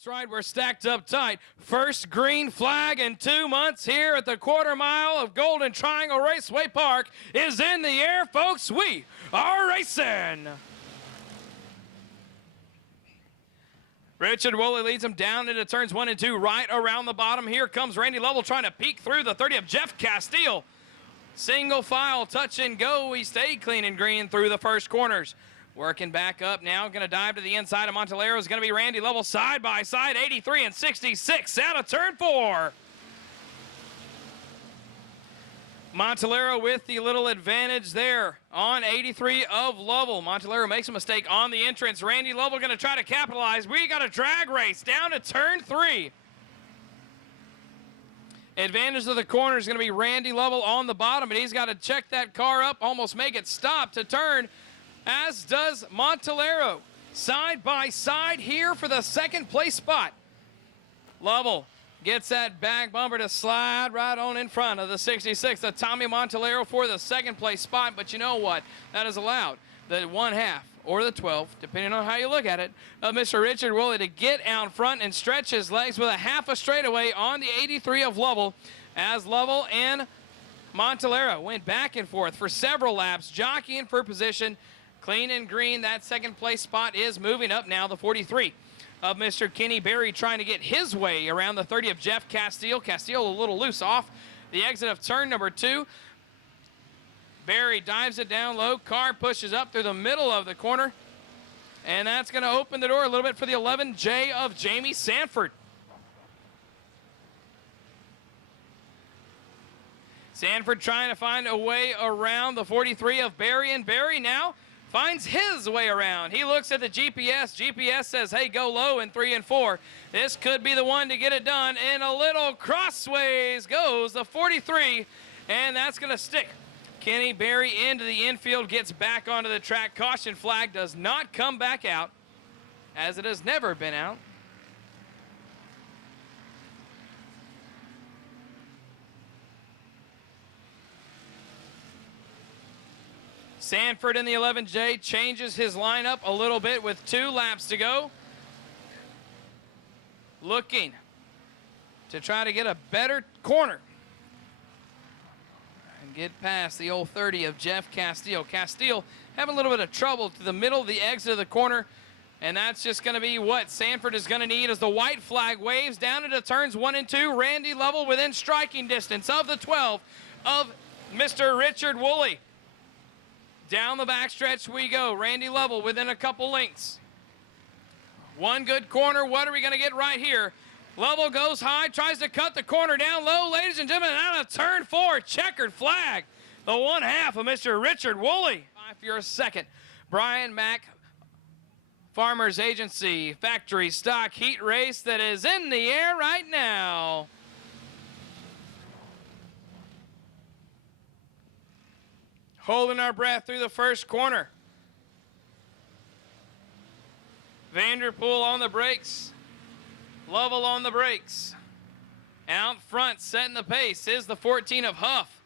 That's right, we're stacked up tight. First green flag in 2 months here at the quarter mile of Golden Triangle Raceway Park is in the air, folks. We are racing. Richard Woolley leads him down into turns 1 and 2, right around the bottom. Here comes Randy Lovell trying to peek through the 30 of Jeff Castile. Single file, touch and go. He stayed clean and green through the first corners. Working back up now, going to dive to the inside of Montalero is going to be Randy Lovell side by side, 83 and 66 out of turn 4. Montalero with the little advantage there on 83 of Lovell. Montalero makes a mistake on the entrance. Randy Lovell going to try to capitalize. We got a drag race down to turn 3. Advantage of the corner is going to be Randy Lovell on the bottom, and he's got to check that car up, almost make it stop to turn, as does Montalero. Side by side here for the second place spot. Lovell gets that back bumper to slide right on in front of the 66 of Tommy Montalero for the second place spot, but you know what? That is allowed the 1/2 or the 12, depending on how you look at it, of Mr. Richard Woolley to get out front and stretch his legs with a half a straightaway on the 83 of Lovell, as Lovell and Montalero went back and forth for several laps, jockeying for position. Clean and green, that second place spot is moving up now. The 43 of Mr. Kenny Berry trying to get his way around the 30 of Jeff Castile. Castile a little loose off the exit of turn number 2. Berry dives it down low. Car pushes up through the middle of the corner. And that's going to open the door a little bit for the 11J of Jamie Sanford. Sanford trying to find a way around the 43 of Berry, and Berry now finds his way around. He looks at the GPS. GPS says, hey, go low in 3 and 4. This could be the one to get it done. And a little crossways goes the 43, and that's going to stick. Kenny Berry into the infield, gets back onto the track. Caution flag does not come back out, as it has never been out. Sanford in the 11J changes his lineup a little bit with 2 laps to go. Looking to try to get a better corner and get past the old 30 of Jeff Castile. Castile having a little bit of trouble to the middle of the exit of the corner, and that's just going to be what Sanford is going to need as the white flag waves down into turns 1 and 2. Randy Lovell within striking distance of the 12 of Mr. Richard Woolley. Down the backstretch we go. Randy Lovell within a couple lengths. One good corner. What are we going to get right here? Lovell goes high, tries to cut the corner down low. Ladies and gentlemen, out of turn 4, checkered flag. The 1/2 of Mr. Richard Woolley. For your second, Brian Mack, Farmers Agency Factory Stock Heat Race that is in the air right now. Holding our breath through the first corner. Vanderpool on the brakes. Lovell on the brakes. Out front, setting the pace, is the 14 of Huff.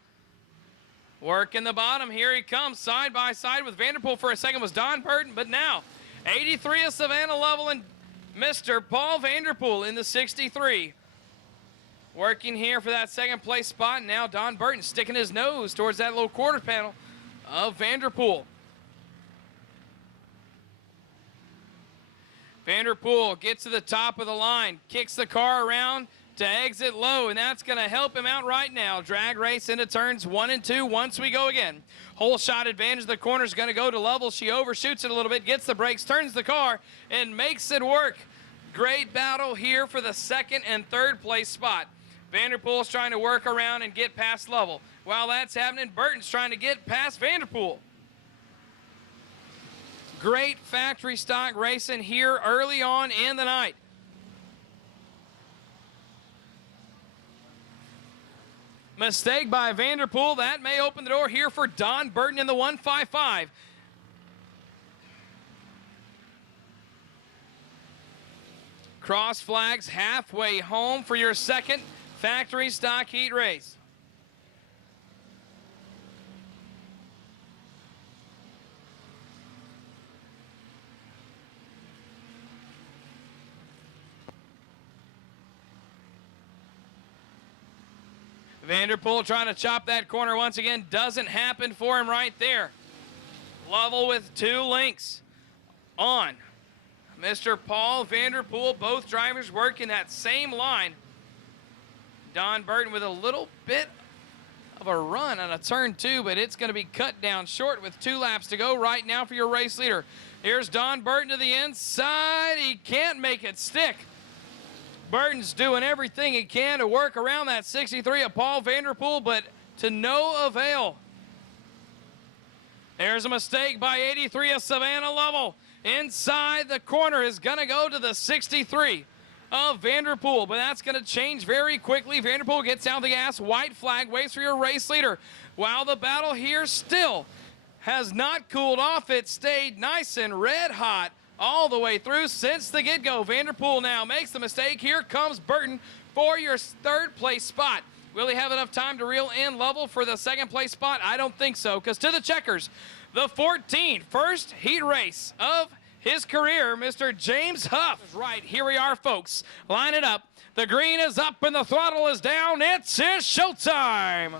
Working the bottom, here he comes, side by side with Vanderpool. For a second was Don Burton, but now 83 of Savannah Lovell and Mr. Paul Vanderpool in the 63. Working here for that second place spot. Now Don Burton sticking his nose towards that little quarter panel of Vanderpool. Vanderpool gets to the top of the line, kicks the car around to exit low, and that's going to help him out right now. Drag race into turns 1 and 2 once we go again. Whole shot advantage of the corner is going to go to Lovell. She overshoots it a little bit, gets the brakes, turns the car, and makes it work. Great battle here for the second and third place spot. Vanderpool's trying to work around and get past Lovell. While that's happening, Burton's trying to get past Vanderpool. Great factory stock racing here early on in the night. Mistake by Vanderpool. That may open the door here for Don Burton in the 155. Cross flags halfway home for your second factory stock heat race. Vanderpool trying to chop that corner once again. Doesn't happen for him right there. Level with 2 lengths on Mr. Paul Vanderpool. Both drivers working that same line. Don Burton with a little bit of a run on a turn 2, but it's going to be cut down short with 2 laps to go right now for your race leader. Here's Don Burton to the inside. He can't make it stick. Burton's doing everything he can to work around that 63 of Paul Vanderpool, but to no avail. There's a mistake by 83 of Savannah Lovell. Inside the corner is going to go to the 63 of Vanderpool, but that's going to change very quickly. Vanderpool gets down the gas. White flag waits for your race leader. While the battle here still has not cooled off, it stayed nice and red hot all the way through since the get-go. Vanderpool now makes the mistake. Here comes Burton for your 3rd place spot. Will he have enough time to reel in Lovell for the 2nd place spot? I don't think so, because to the checkers, the 14th first heat race of his career, Mr. James Huff. Right, here we are, folks. Line it up. The green is up and the throttle is down. It's his showtime.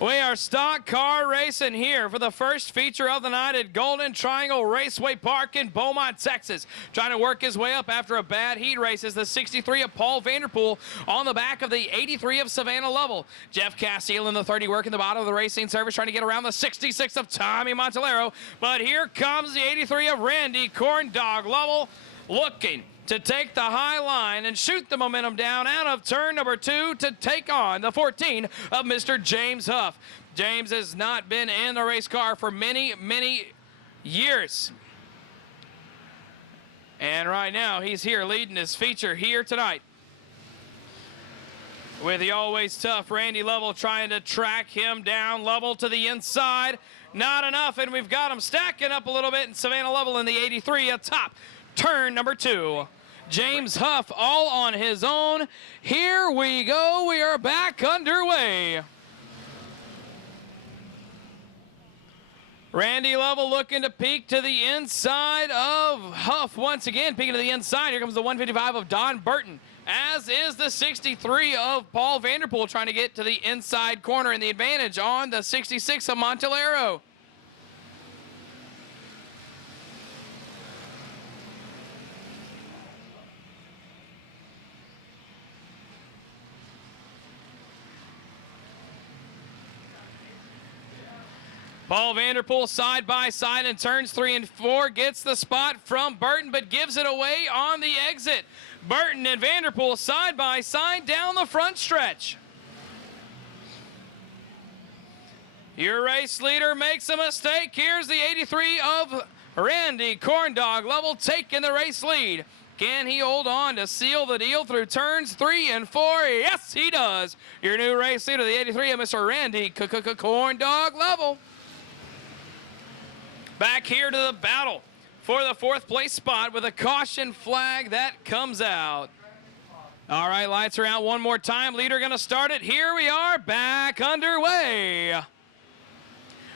We are stock car racing here for the first feature of the night at Golden Triangle Raceway Park in Beaumont, Texas. Trying to work his way up after a bad heat race is the 63 of Paul Vanderpool on the back of the 83 of Savannah Lovell. Jeff Castiel in the 30 working the bottom of the racing service, trying to get around the 66 of Tommy Montalero. But here comes the 83 of Randy Corndog Lovell, looking to take the high line and shoot the momentum down out of turn number 2 to take on the 14 of Mr. James Huff. James has not been in the race car for many, many years. And right now he's here leading his feature here tonight, with the always tough Randy Lovell trying to track him down. Lovell to the inside. Not enough, and we've got him stacking up a little bit, and Savannah Lovell in the 83 atop turn number 2. James Huff all on his own. Here we go. We are back underway. Randy Lovell looking to peek to the inside of Huff once again. Peeking to the inside. Here comes the 155 of Don Burton, as is the 63 of Paul Vanderpool trying to get to the inside corner, and the advantage on the 66 of Montalero. Paul Vanderpool side by side in turns 3 and 4, gets the spot from Burton, but gives it away on the exit. Burton and Vanderpool side by side down the front stretch. Your race leader makes a mistake. Here's the 83 of Randy Corndog Lovell taking the race lead. Can he hold on to seal the deal through turns 3 and 4? Yes, he does. Your new race leader, the 83 of Mr. Randy Corndog Lovell. Back here to the battle for the 4th place spot with a caution flag that comes out. All right, lights are out one more time. Leader going to start it. Here we are, back underway.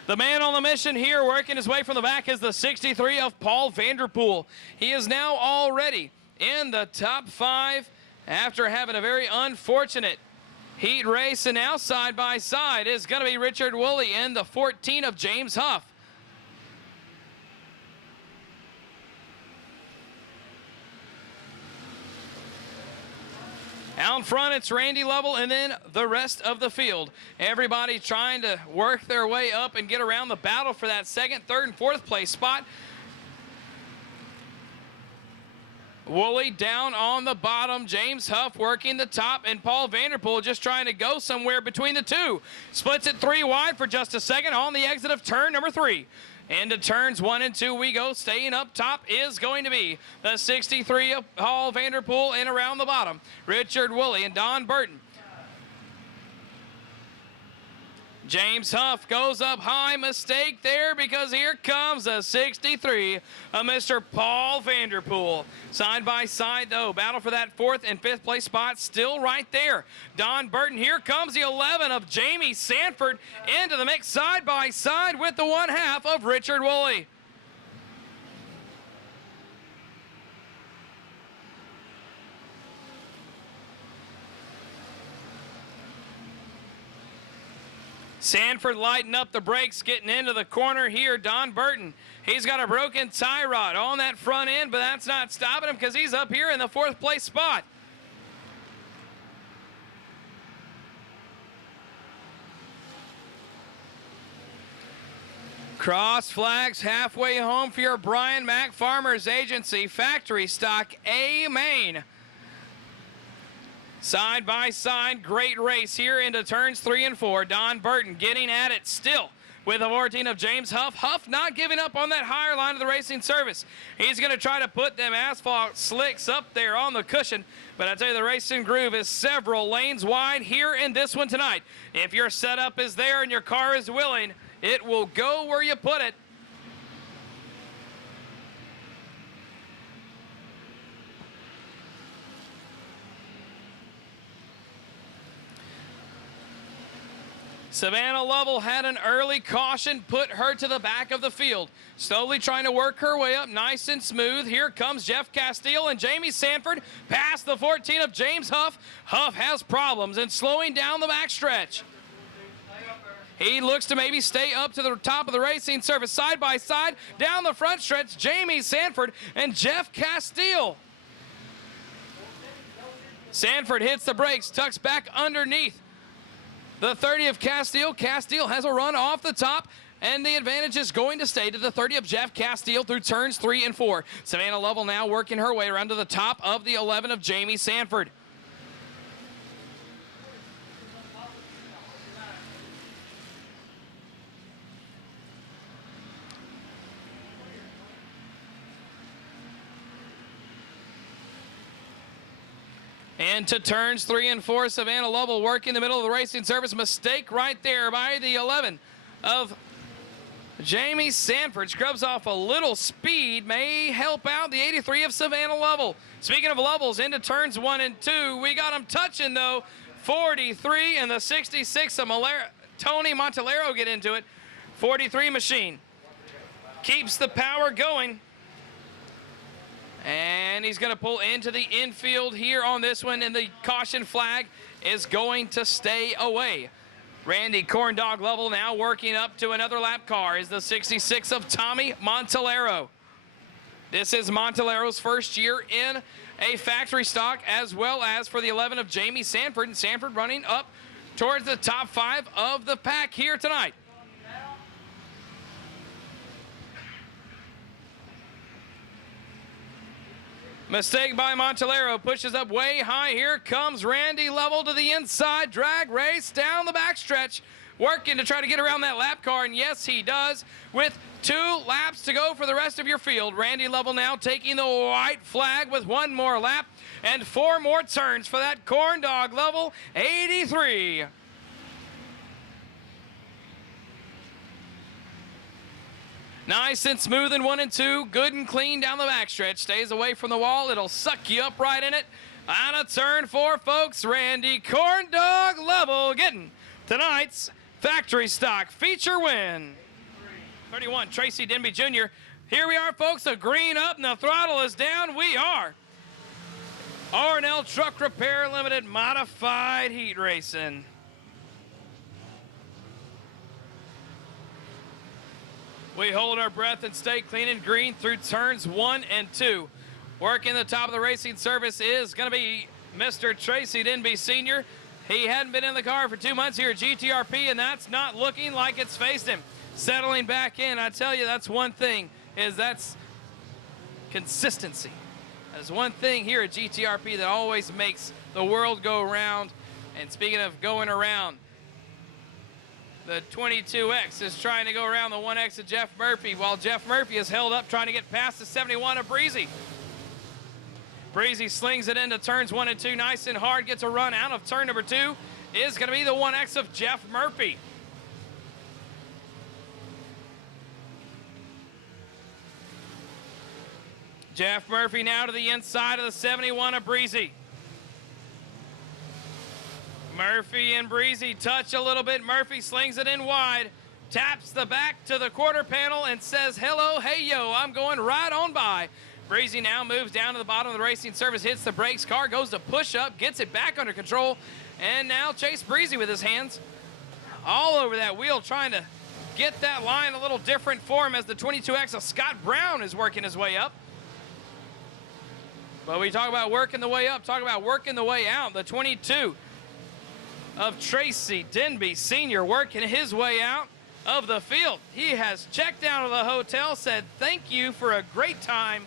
The man on the mission here working his way from the back is the 63 of Paul Vanderpool. He is now already in the top 5 after having a very unfortunate heat race, and now side by side is going to be Richard Woolley and the 14 of James Huff. Out front, it's Randy Lovell and then the rest of the field. Everybody trying to work their way up and get around the battle for that 2nd, 3rd, and 4th place spot. Woolley down on the bottom, James Huff working the top, and Paul Vanderpool just trying to go somewhere between the two. Splits it 3 wide for just a second on the exit of turn number 3. Into turns 1 and 2 we go. Staying up top is going to be the 63 of Paul Vanderpool, and around the bottom, Richard Woolley and Don Burton. James Huff goes up high. Mistake there, because here comes a 63 of Mr. Paul Vanderpool. Side by side, though, battle for that 4th and 5th place spot still right there. Don Burton, here comes the 11 of Jamie Sanford into the mix side by side with the 1/2 of Richard Woolley. Sanford lighting up the brakes, getting into the corner here. Don Burton, he's got a broken tie rod on that front end, but that's not stopping him because he's up here in the 4th place spot. Cross flags halfway home for your Brian Mack Farmers Agency Factory Stock A main. Side by side, great race here into turns 3 and 4. Don Burton getting at it still with the 14 of James Huff. Huff not giving up on that higher line of the racing service. He's going to try to put them asphalt slicks up there on the cushion. But I tell you, the racing groove is several lanes wide here in this one tonight. If your setup is there and your car is willing, it will go where you put it. Savannah Lovell had an early caution, put her to the back of the field. Slowly trying to work her way up, nice and smooth. Here comes Jeff Castile and Jamie Sanford past the 14 of James Huff. Huff has problems in slowing down the backstretch. He looks to maybe stay up to the top of the racing surface. Side by side, down the front stretch, Jamie Sanford and Jeff Castile. Sanford hits the brakes, tucks back underneath the 30 of Castile. Castile has a run off the top, and the advantage is going to stay to the 30 of Jeff Castile through turns 3 and 4. Savannah Lovell now working her way around to the top of the 11 of Jamie Sanford. Into turns 3 and 4, Savannah Lovell working the middle of the racing surface. Mistake right there by the 11 of Jamie Sanford. Scrubs off a little speed, may help out the 83 of Savannah Lovell. Speaking of Lovells, into turns 1 and 2, we got them touching though. 43 and the 66 of Tony Montalero get into it. 43 machine keeps the power going. And he's going to pull into the infield here on this one, and the caution flag is going to stay away. Randy Corndog Lovell now working up to another lap car is the 66 of Tommy Montalero. This is Montalero's first year in a factory stock, as well as for the 11 of Jamie Sanford, and Sanford running up towards the top 5 of the pack here tonight. Mistake by Montalero, pushes up way high. Here comes Randy Lovell to the inside. Drag race down the backstretch, working to try to get around that lap car, and yes, he does, with 2 laps to go for the rest of your field. Randy Lovell now taking the white flag with 1 more lap and 4 more turns for that Corndog Lovell 83. Nice and smooth in 1 and 2. Good and clean down the backstretch. Stays away from the wall. It'll suck you up right in it. Out of turn 4, folks. Randy Corndog Lovell getting tonight's factory stock feature win. 31, Tracy Denby Jr. Here we are, folks. The green up and the throttle is down. We are R&L Truck Repair Limited Modified Heat Racing. We hold our breath and stay clean and green through turns 1 and 2. Working the top of the racing service is going to be Mr. Tracy Denby Sr. He hadn't been in the car for 2 months here at GTRP, and that's not looking like it's faced him. Settling back in, I tell you, that's one thing, is that's consistency. That's one thing here at GTRP that always makes the world go round. And speaking of going around, the 22X is trying to go around the 1X of Jeff Murphy, while Jeff Murphy is held up trying to get past the 71 of Breezy. Breezy slings it into turns 1 and 2 nice and hard, gets a run out of turn number 2. Is going to be the 1X of Jeff Murphy. Jeff Murphy now to the inside of the 71 of Breezy. Murphy and Breezy touch a little bit. Murphy slings it in wide, taps the back to the quarter panel and says, hello, hey, yo, I'm going right on by. Breezy now moves down to the bottom of the racing surface, hits the brakes, car goes to push up, gets it back under control, and now Chase Breezy with his hands all over that wheel, trying to get that line a little different for him as the 22X of Scott Brown is working his way up. But we talk about working the way up, talk about working the way out. The 22 of Tracy Denby Sr. working his way out of the field. He has checked out of the hotel, said thank you for a great time.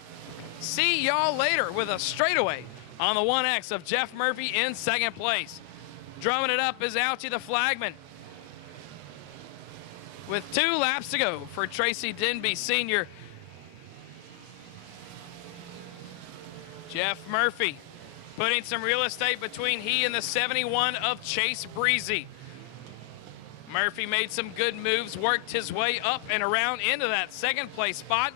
See y'all later with a straightaway on the 1X of Jeff Murphy in second place. Drumming it up is Ouchie the flagman. With 2 laps to go for Tracy Denby Sr. Jeff Murphy putting some real estate between he and the 71 of Chase Breezy. Murphy made some good moves, worked his way up and around into that second place spot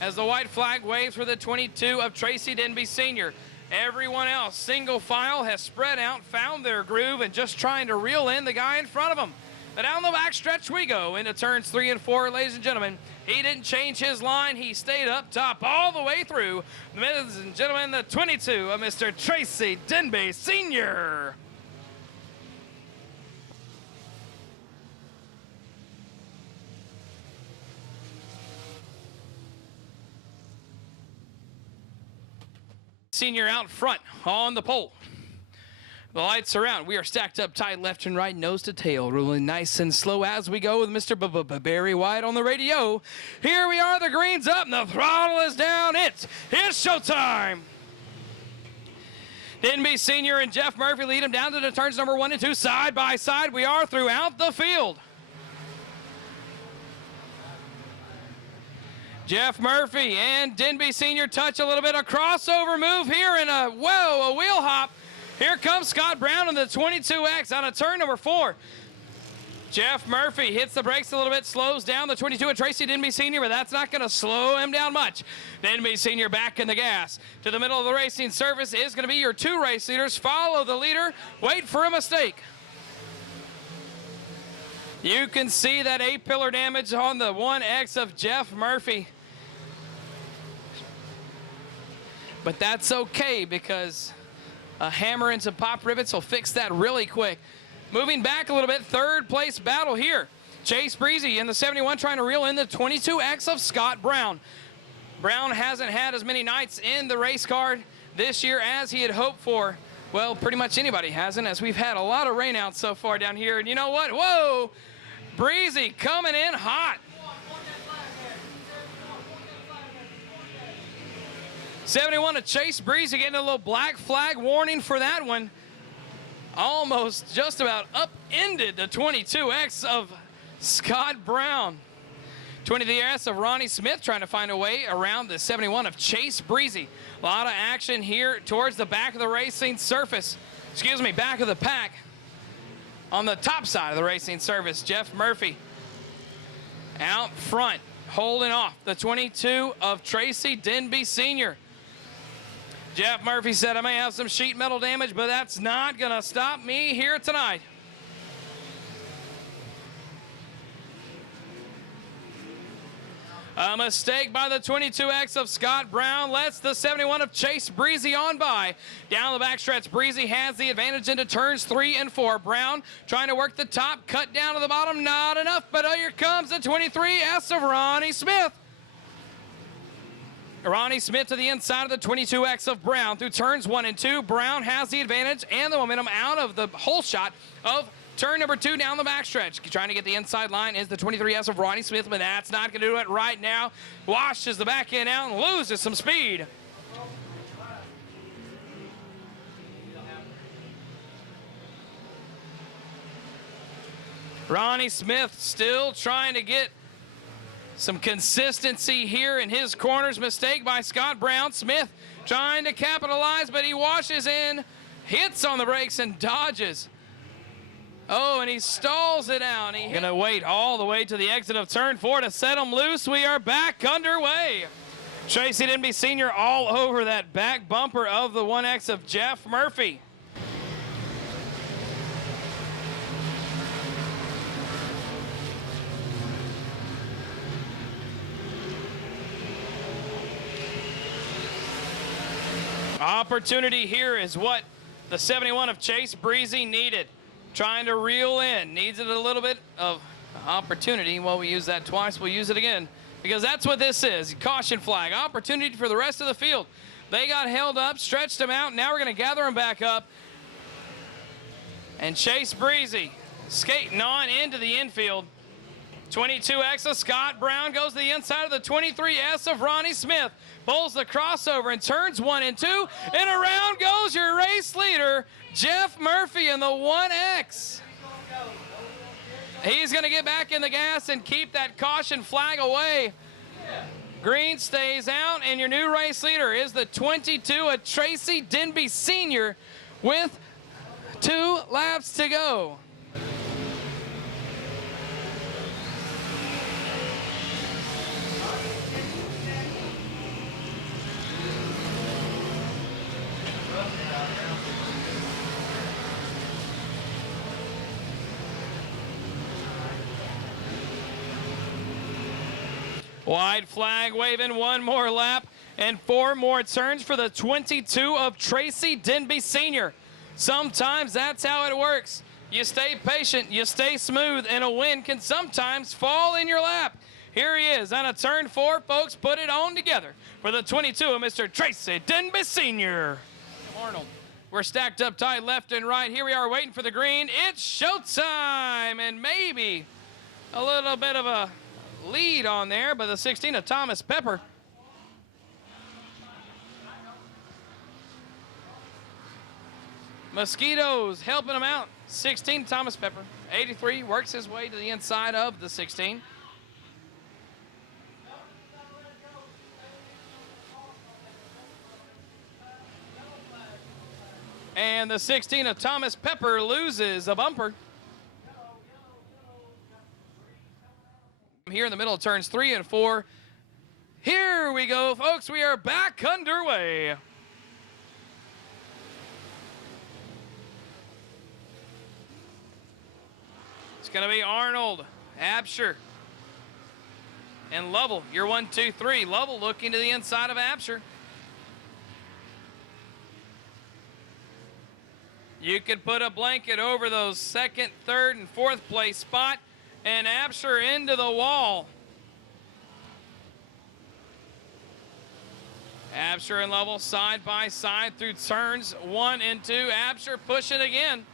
as the white flag waves for the 22 of Tracy Denby Sr. Everyone else, single file, has spread out, found their groove, and just trying to reel in the guy in front of them. But down the back stretch we go into turns 3 and 4, ladies and gentlemen. He didn't change his line. He stayed up top all the way through. Ladies and gentlemen, the 22 of Mr. Tracy Denby Sr. Senior out front on the pole. The lights are out. We are stacked up tight left and right, nose to tail, rolling nice and slow as we go with Mr. Barry White on the radio. Here we are, the green's up and the throttle is down. It's showtime. Denby Sr. and Jeff Murphy lead him down to the turns number 1 and 2, side by side. We are throughout the field. Jeff Murphy and Denby Sr. touch a little bit of crossover move here and a wheel hop. Here comes Scott Brown in the 22X on a turn number 4. Jeff Murphy hits the brakes a little bit, slows down the 22 of Tracy Denby Sr., but that's not going to slow him down much. Denby Sr. back in the gas. To the middle of the racing surface is going to be your 2 race leaders. Follow the leader. Wait for a mistake. You can see that A-pillar damage on the 1X of Jeff Murphy. But that's okay because a hammer and some pop rivets will fix that really quick. Moving back a little bit, 3rd place battle here. Chase Breezy in the 71 trying to reel in the 22X of Scott Brown. Brown hasn't had as many nights in the race car this year as he had hoped for. Well, pretty much anybody hasn't, as we've had a lot of rainouts so far down here. And you know what? Whoa! Breezy coming in hot. 71 to Chase Breezy getting a little black flag warning for that one. Almost just about upended the 22X of Scott Brown. 23S of Ronnie Smith trying to find a way around the 71 of Chase Breezy. A lot of action here towards the back of the racing surface. Excuse me, back of the pack. On the top side of the racing surface, Jeff Murphy out front, holding off the 22 of Tracy Denby Sr. Jeff Murphy said, I may have some sheet metal damage, but that's not going to stop me here tonight. A mistake by the 22X of Scott Brown lets the 71 of Chase Breezy on by. Down the backstretch, Breezy has the advantage into turns 3 and 4. Brown trying to work the top, cut down to the bottom, not enough, but here comes the 23S of Ronnie Smith. Ronnie Smith to the inside of the 22X of Brown through turns 1 and 2. Brown has the advantage and the momentum out of the whole shot of turn number 2 down the backstretch. Trying to get the inside line is the 23S of Ronnie Smith, but that's not going to do it right now. Washes the back end out and loses some speed. Ronnie Smith still trying to get some consistency here in his corners. Mistake by Scott Brown. Smith trying to capitalize, but he washes in, hits on the brakes and dodges. Oh, and he stalls it out. He's going to wait all the way to the exit of turn 4 to set him loose. We are back underway. Tracy Denby Sr. all over that back bumper of the 1X of Jeff Murphy. Opportunity here is what the 71 of Chase Breezy needed. trying to reel in. Needs it a little bit of opportunity. Well, we used that twice. We'll use it again because that's what this is. Caution flag. Opportunity for the rest of the field. They got held up, stretched them out. Now we're going to gather them back up. And Chase Breezy skating on into the infield. 22X of Scott Brown goes to the inside of the 23S of Ronnie Smith. Bowls the crossover and turns 1 and 2. And around goes your race leader, Jeff Murphy in the 1X. He's going to get back in the gas and keep that caution flag away. Green stays out, and your new race leader is the 22 of Tracy Denby Sr. with 2 laps to go. Wide flag waving, 1 more lap and 4 more turns for the 22 of Tracy Denby Sr. Sometimes that's how it works. You stay patient, you stay smooth, and a win can sometimes fall in your lap. Here he is on a turn 4, folks. Put it on together for the 22 of Mr. Tracy Denby Sr. Arnold. We're stacked up tight left and right. Here we are waiting for the green. It's showtime, and maybe a little bit of a lead on there by the 16 of Thomas Pepper. Mosquitoes helping him out. 16 Thomas Pepper. 83 works his way to the inside of the 16. And the 16 of Thomas Pepper loses a bumper. Here in the middle of turns 3 and 4. Here we go, folks. We are back underway. It's going to be Arnold, Absher, and Lovell. You're 1, 2, 3. Lovell looking to the inside of Absher. You could put a blanket over those 2nd, 3rd, and 4th place spot. And Absher into the wall. Absher and Lovell side by side through turns 1 and 2. Absher pushing again.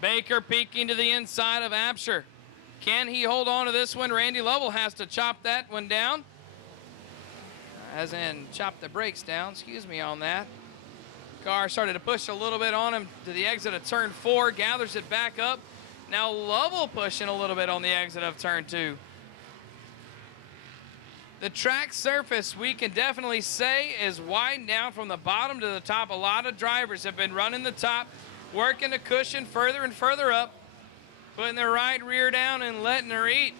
Baker peeking to the inside of Absher. Can he hold on to this one? Randy Lovell has to chop that one down. As in chop the brakes down, excuse me on that. Car started to push a little bit on him to the exit of turn 4, gathers it back up. Now Lovell pushing a little bit on the exit of turn 2. The track surface, we can definitely say, is widened down from the bottom to the top. A lot of drivers have been running the top, working the cushion further and further up, putting their right rear down and letting her eat.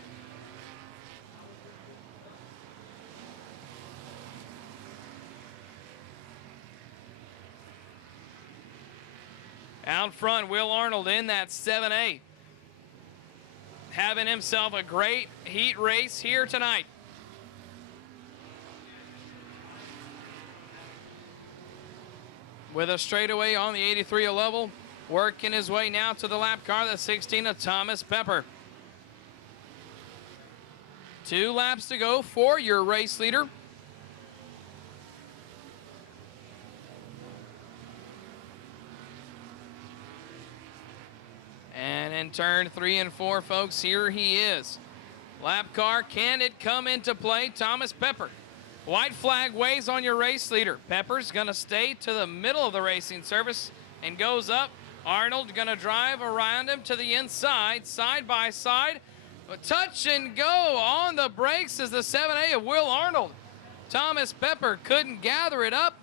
Out front, Will Arnold in that 7A. Having himself a great heat race here tonight. With a straightaway on the 83 level, working his way now to the lap car, the 16 of Thomas Pepper. 2 laps to go for your race leader. And in turn 3 and 4, folks, here he is. Lap car, can it come into play? Thomas Pepper. White flag waves on your race leader. Pepper's going to stay to the middle of the racing surface and goes up. Arnold going to drive around him to the inside, side by side. A touch and go on the brakes is the 7A of Will Arnold. Thomas Pepper couldn't gather it up.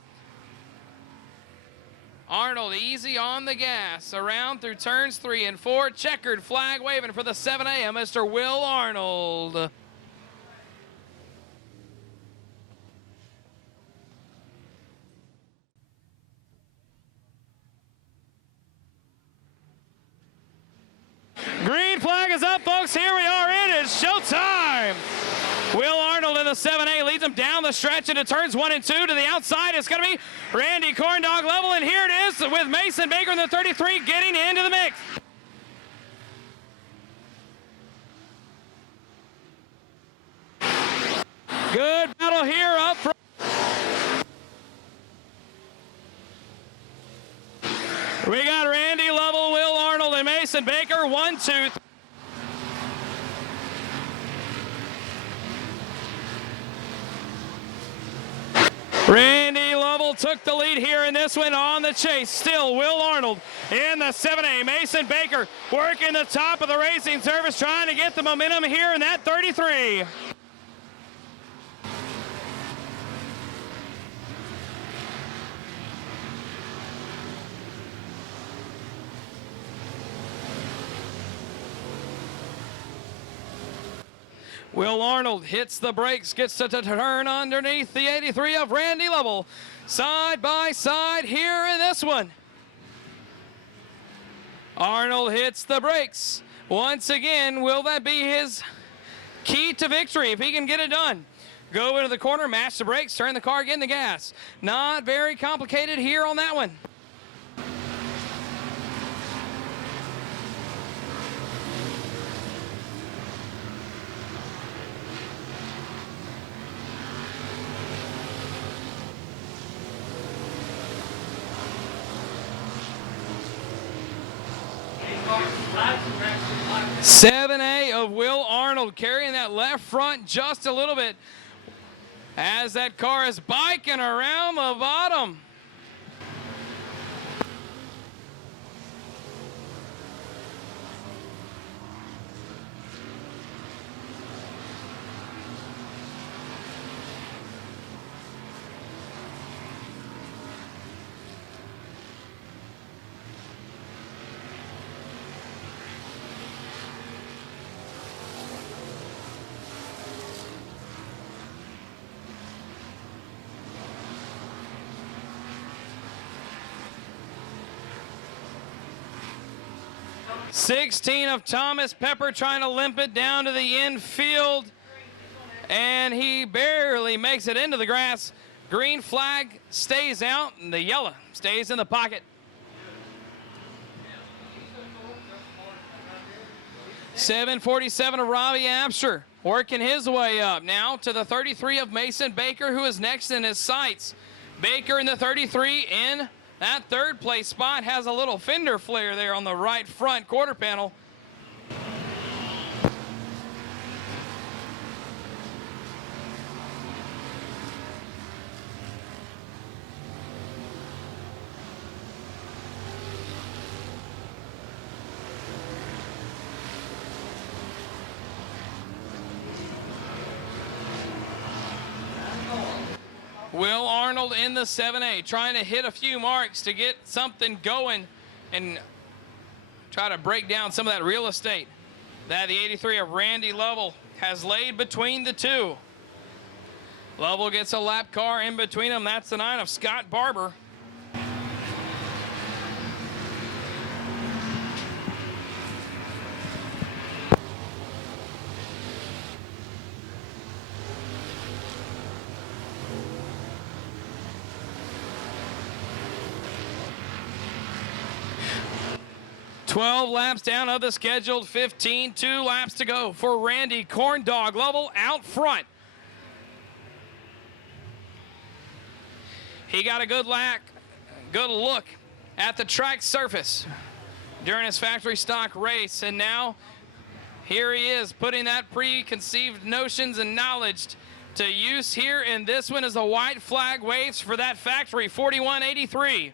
Arnold easy on the gas, around through turns 3 and 4. Checkered flag waving for the 7A of Mr. Will Arnold. Green flag is up, folks. Here we are. It is showtime. Will Arnold in the 7A, leads him down the stretch into turns 1 and 2 to the outside. It's going to be Randy Corndog level, and here it is with Mason Baker in the 33 getting into the mix. Good battle here up front. We got Randy Lovell, Will Arnold, and Mason Baker. 1, 2, 3. Randy Lovell took the lead here in this one on the chase. Still Will Arnold in the 7A. Mason Baker working the top of the racing surface, trying to get the momentum here in that 33. Will Arnold hits the brakes, gets to turn underneath the 83 of Randy Lovell. Side by side here in this one. Arnold hits the brakes. Once again, will that be his key to victory if he can get it done? Go into the corner, match the brakes, turn the car again to gas. Not very complicated here on that one. Seven A of Will Arnold carrying that left front just a little bit as that car is biking around the bottom. '16 of Thomas Pepper trying to limp it down to the infield, and he barely makes it into the grass. Green flag stays out, and the yellow stays in the pocket. 747 of Robbie Absher working his way up now to the 33 of Mason Baker, who is next in his sights. Baker in the 33 in that third place spot, has a little fender flare there on the right front quarter panel. Will Arnold in the 7A trying to hit a few marks to get something going and try to break down some of that real estate that the 83 of Randy Lovell has laid between the two. Lovell gets a lap car in between them. That's the 9 of Scott Barber. Twelve laps down of the scheduled 15, 2 laps to go for Randy Corndog Lovell out front. He got a good look at the track surface during his factory stock race, and now here he is putting that preconceived notions and knowledge to use here in this one as the white flag waves for that factory 4183.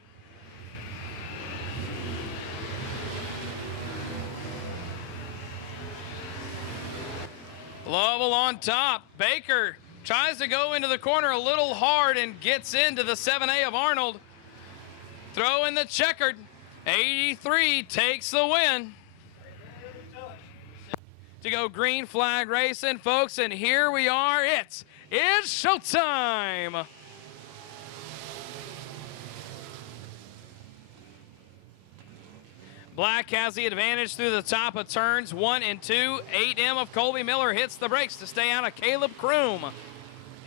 Lovell on top. Baker tries to go into the corner a little hard and gets into the 7A of Arnold. Throw in the checkered. 83 takes the win. To go green flag racing, folks, and here we are. It's showtime. Black has the advantage through the top of turns 1 and 2. 8M of Colby Miller hits the brakes to stay out of Caleb Kroom.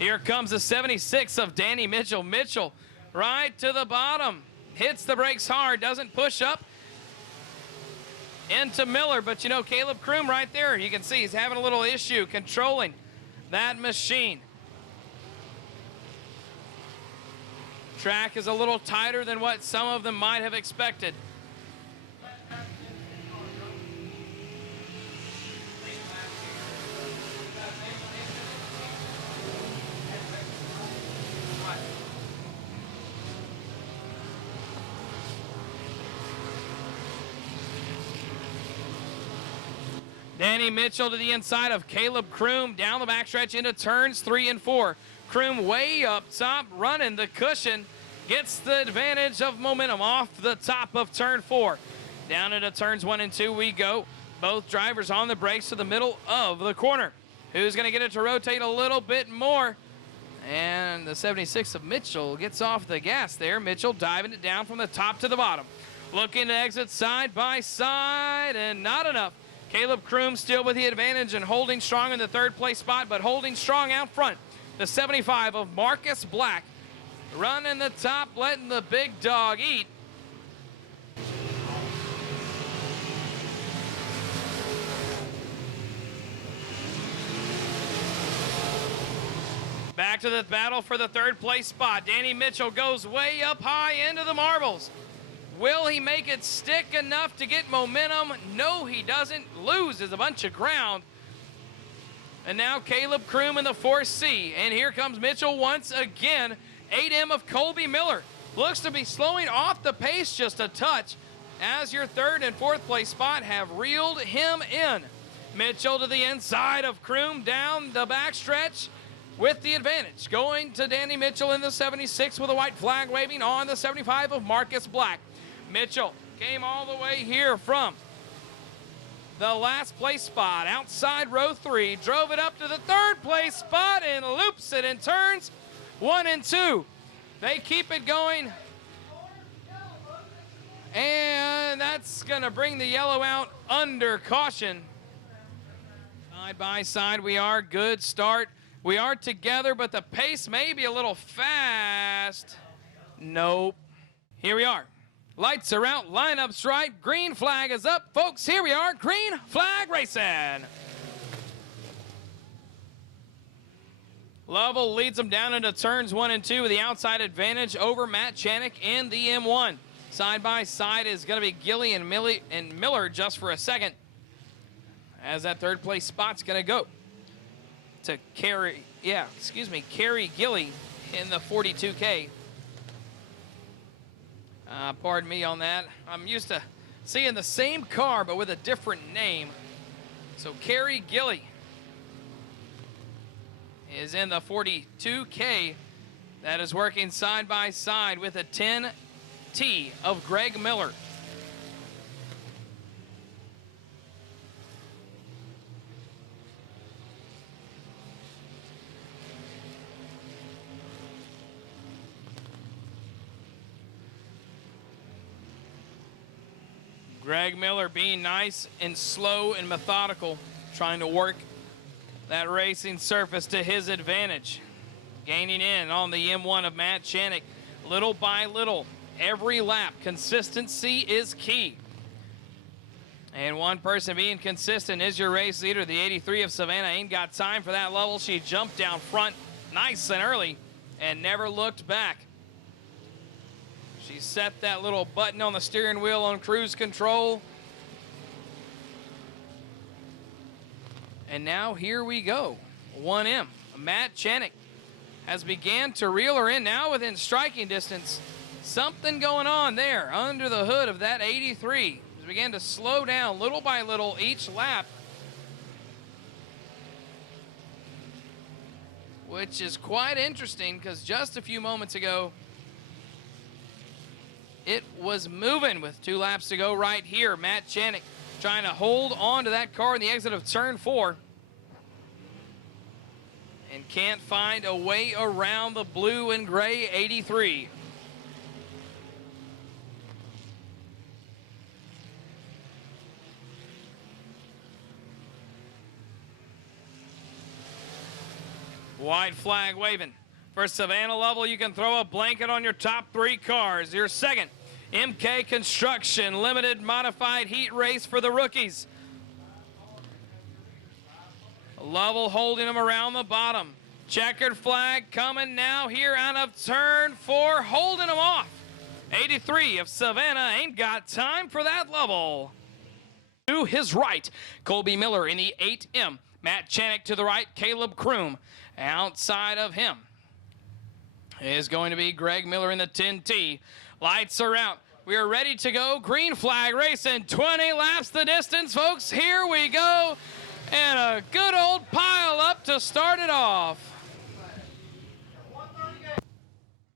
Here comes the 76 of Danny Mitchell. Mitchell right to the bottom. Hits the brakes hard, doesn't push up into Miller. But you know, Caleb Kroom right there, you can see he's having a little issue controlling that machine. Track is a little tighter than what some of them might have expected. Danny Mitchell to the inside of Caleb Kroom, down the backstretch into turns 3 and 4. Kroom way up top, running the cushion, gets the advantage of momentum off the top of turn 4. Down into turns 1 and 2 we go. Both drivers on the brakes to the middle of the corner. Who's going to get it to rotate a little bit more? And the 76 of Mitchell gets off the gas there. Mitchell diving it down from the top to the bottom. Looking to exit side by side, and not enough. Caleb Kroom still with the advantage and holding strong in the third place spot, but holding strong out front. The 75 of Marcus Black running the top, letting the big dog eat. Back to the battle for the third place spot. Danny Mitchell goes way up high into the marbles. Will he make it stick enough to get momentum? No, he doesn't. Loses a bunch of ground. And now Caleb Kroom in the 4C. And here comes Mitchell once again. 8M of Colby Miller. Looks to be slowing off the pace just a touch as your third and fourth place spot have reeled him in. Mitchell to the inside of Kroom down the backstretch with the advantage. Going to Danny Mitchell in the 76 with a white flag waving on the 75 of Marcus Black. Mitchell came all the way here from the last place spot outside row 3, drove it up to the third place spot and loops it in turns 1 and 2. They keep it going, and that's gonna bring the yellow out under caution. Side by side we are, good start. We are together, but the pace may be a little fast. Nope. Here we are. Lights are out, lineup's right, green flag is up. Folks, here we are, green flag racing. Lovell leads them down into turns 1 and 2 with the outside advantage over Matt Chanik in the M1. Side by side is going to be Gilly and Miller just for a second, as that third place spot's going to go to Kerry Gilly in the 42K. Pardon me on that. I'm used to seeing the same car but with a different name. So Kerry Gilly is in the 42K. That is working side by side with a 10T of Greg Miller. Greg Miller being nice and slow and methodical, trying to work that racing surface to his advantage. Gaining in on the M1 of Matt Chanik, little by little, every lap. Consistency is key. And one person being consistent is your race leader, the 83 of Savannah. Ain't got time for that level. She jumped down front nice and early and never looked back. She set that little button on the steering wheel on cruise control. And now here we go. 1M. Matt Chanik has began to reel her in, now within striking distance. Something going on there under the hood of that 83. She began to slow down little by little each lap, which is quite interesting because just a few moments ago, it was moving with 2 laps to go right here. Matt Chanik trying to hold on to that car in the exit of turn 4. And can't find a way around the blue and gray 83. White flag waving. For Savannah level, you can throw a blanket on your top 3 cars. Your second, MK Construction Limited Modified Heat Race for the rookies. Level holding them around the bottom. Checkered flag coming now here out of turn 4, holding them off. 83 of Savannah ain't got time for that level. To his right, Colby Miller in the 8M. Matt Chanik to the right, Caleb Kroom. Outside of him is going to be Greg Miller in the 10T. Lights are out. We are ready to go. Green flag racing. 20 laps the distance, folks. Here we go. And a good old pile up to start it off.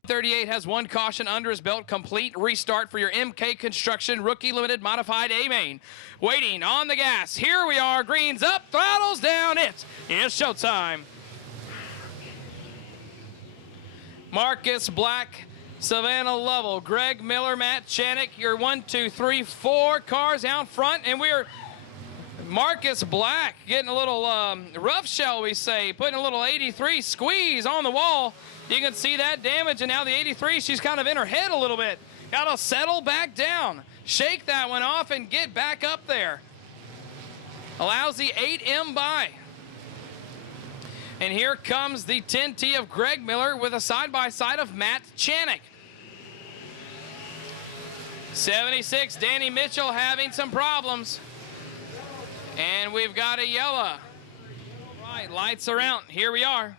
38 has 1 caution under his belt. Complete restart for your MK Construction Rookie Limited Modified A-Main. Waiting on the gas. Here we are. Greens up, throttles down. It is showtime. Marcus Black, Savannah level. Greg Miller, Matt Chanik, your 1, 2, 3, 4 cars out front. And we're Marcus Black getting a little rough, shall we say, putting a little 83 squeeze on the wall. You can see that damage, and now the 83, she's kind of in her head a little bit. Got to settle back down, shake that one off, and get back up there. Allows the 8M by. And here comes the 10T of Greg Miller with a side-by-side of Matt Chanik. 76, Danny Mitchell having some problems. And we've got a yellow. Right, lights are out. Here we are.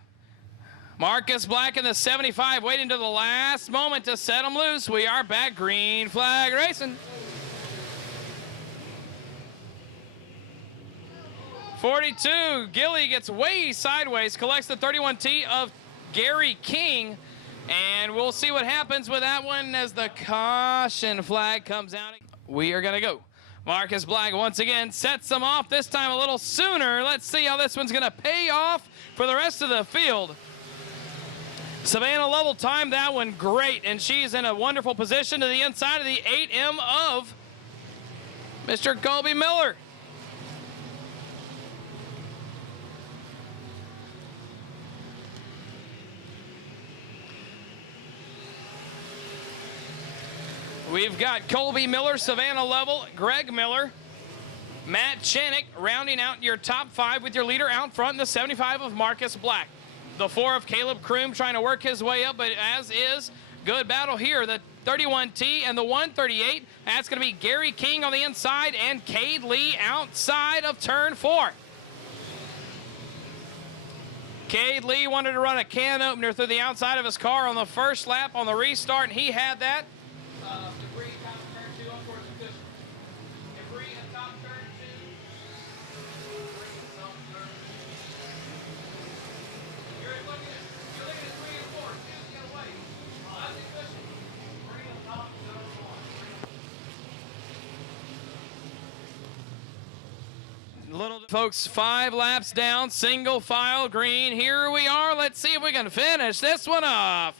Marcus Black in the 75 waiting to the last moment to set them loose. We are back. Green flag racing. 42, Gilly gets way sideways, collects the 31T of Gary King, and we'll see what happens with that one as the caution flag comes out. We are gonna go. Marcus Black once again sets them off, this time a little sooner. Let's see how this one's gonna pay off for the rest of the field. Savannah level timed that one great, and she's in a wonderful position to the inside of the 8M of Mr. Colby Miller. We've got Colby Miller, Savannah level, Greg Miller, Matt Chanik rounding out your top 5 with your leader out front in the 75 of Marcus Black. The 4 of Caleb Kroom trying to work his way up, but as is, good battle here. The 31T and the 138, that's going to be Gary King on the inside and Cade Lee outside of turn 4. Cade Lee wanted to run a can opener through the outside of his car on the first lap on the restart, and he had that. Debris top turn 2 up towards the cushion. Debris in top turn 2. You're looking at 3 and 4. 2's get away. That's the cushion. Debris on top turn 1. Little folks, 5 laps down, single file green. Here we are. Let's see if we can finish this one off.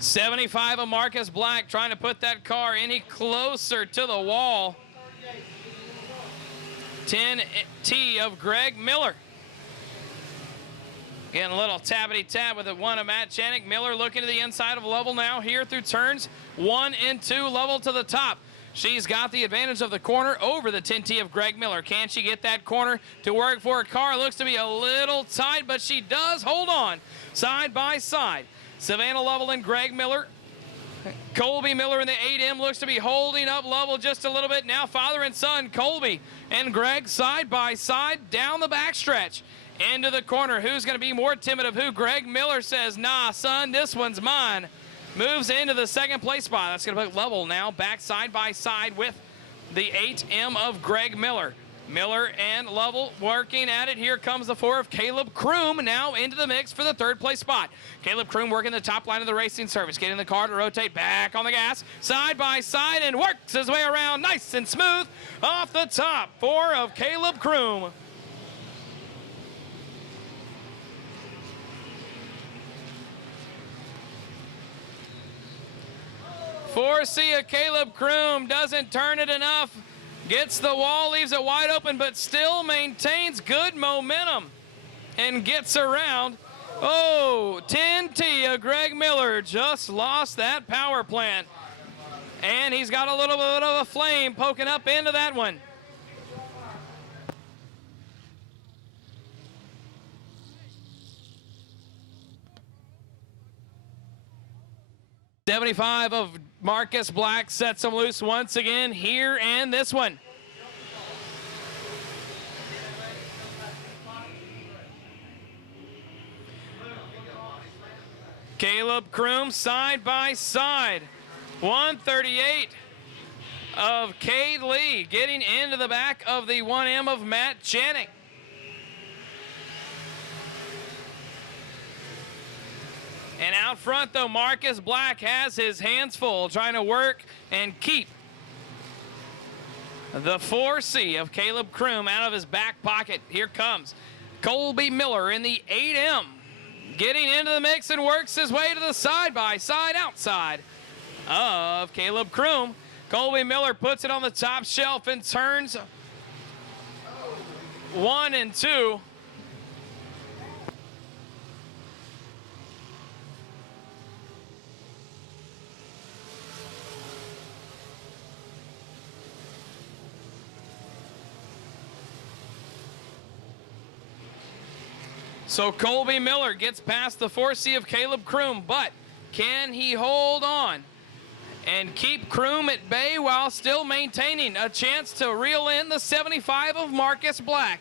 '75 of Marcus Black trying to put that car any closer to the wall. 10T of Greg Miller. Getting a little tappity-tap with the 1 of Matt Chanik. Miller looking to the inside of level now here through turns 1 and 2, level to the top. She's got the advantage of the corner over the 10T of Greg Miller. Can she get that corner to work for her car? Looks to be a little tight, but she does hold on side by side. Savannah level and Greg Miller. Colby Miller in the 8M looks to be holding up level just a little bit. Now father and son, Colby and Greg side by side down the backstretch. Into the corner. Who's going to be more timid of who? Greg Miller says, nah, son, this one's mine. Moves into the second place spot. That's going to put level now back side by side with the 8M of Greg Miller. Miller and Lovell working at it. Here comes the 4 of Caleb Kroom now into the mix for the 3rd place spot. Caleb Kroom working the top line of the racing service, getting the car to rotate back on the gas, side by side, and works his way around nice and smooth off the top. 4 of Caleb Kroom. 4C of Caleb Kroom doesn't turn it enough. Gets the wall, leaves it wide open, but still maintains good momentum and gets around. Oh, 10T of Greg Miller just lost that power plant. And he's got a little bit of a flame poking up into that one. '75 of Marcus Black sets him loose once again here and this one. Caleb Kroom side by side. 138 of Cade Lee getting into the back of the 1M of Matt Channing. And out front, though, Marcus Black has his hands full trying to work and keep the 4C of Caleb Kroom out of his back pocket. Here comes Colby Miller in the 8M, getting into the mix and works his way to the side-by-side outside of Caleb Kroom. Colby Miller puts it on the top shelf and turns 1 and 2. So Colby Miller gets past the 4C of Caleb Kroom, but can he hold on and keep Kroom at bay while still maintaining a chance to reel in the 75 of Marcus Black?